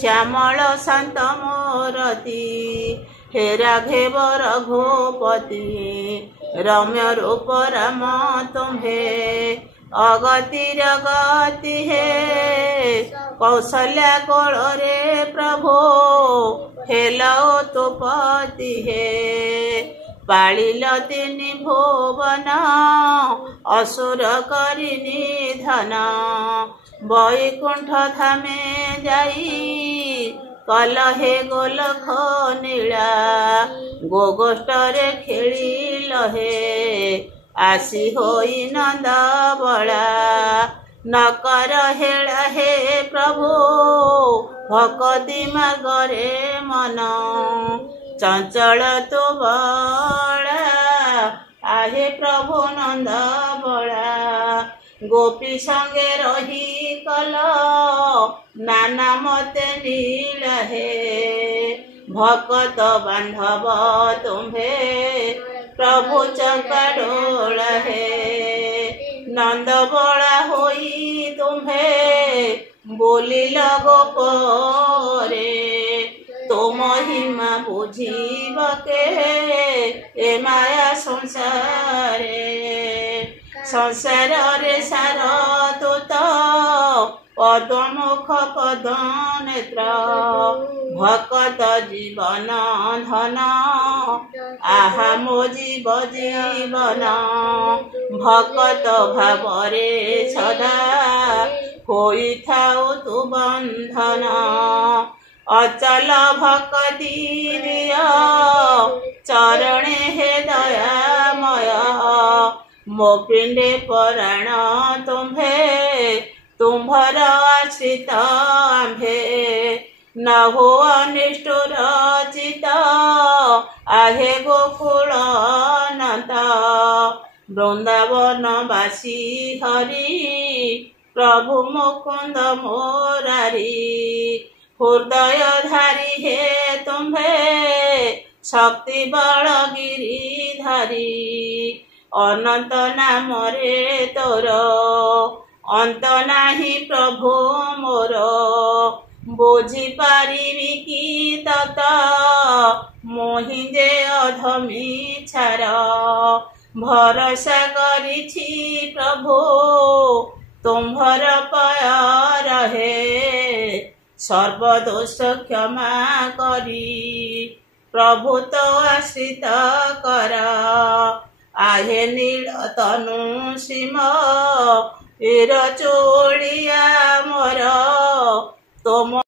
श्यामल शांत मोरती हे राघव रघुपति रम्य रूप राम तुम्हें अगतिर गति हे कौशल्या कोल रे प्रभु हेलो तो पति हे पालिल तिनि भुवन असुर करि निधन वैकुंठ धामे जाई कल हे गोलख नीला गोगोष्ठरे खेलिल हे आसी होई नंद बड़ा नकर हेला हे प्रभु भक्ति मार्गरे मन चंचल तो बड़ा आहे प्रभु नंद बड़ा गोपी संगे रही कल नाना मते नील हे भक्त बांधव तुम्हें प्रभु चंकडोल हे नंद बड़ा होई तुम्हें बोलिल गोपरे तो महिमा बुझीब के ए माया संसारे संसार रे सार तो पदमुख पद नेत्र भक्त जीवन धन आहा मो जीव जीवन भक्त भावरे सदा होई थाउ तु बंधन अचल भक्ति चरणे हे दयामय मो पिंडे पराण तुम्भर आश्रित आम्भे न हो अनिष्ठुर चित आहे गोकुल अनंत वृंदावन वासी हरि प्रभु मुकुंद मोरारी हृदय धारी हे तुम्हे शक्ति बल गिरिधारी अनंत नाम रे तोर अंत नाही प्रभु मोर बुझी पारिबी कि तत मोहि जे अधमी छार भरोसा करिछि प्रभु तुम्भर पय रहे सर्वदोष क्षमा करी प्रभु तो आश्रित कर आहे नील तनु सीम वीर चोड़िया मोर तुम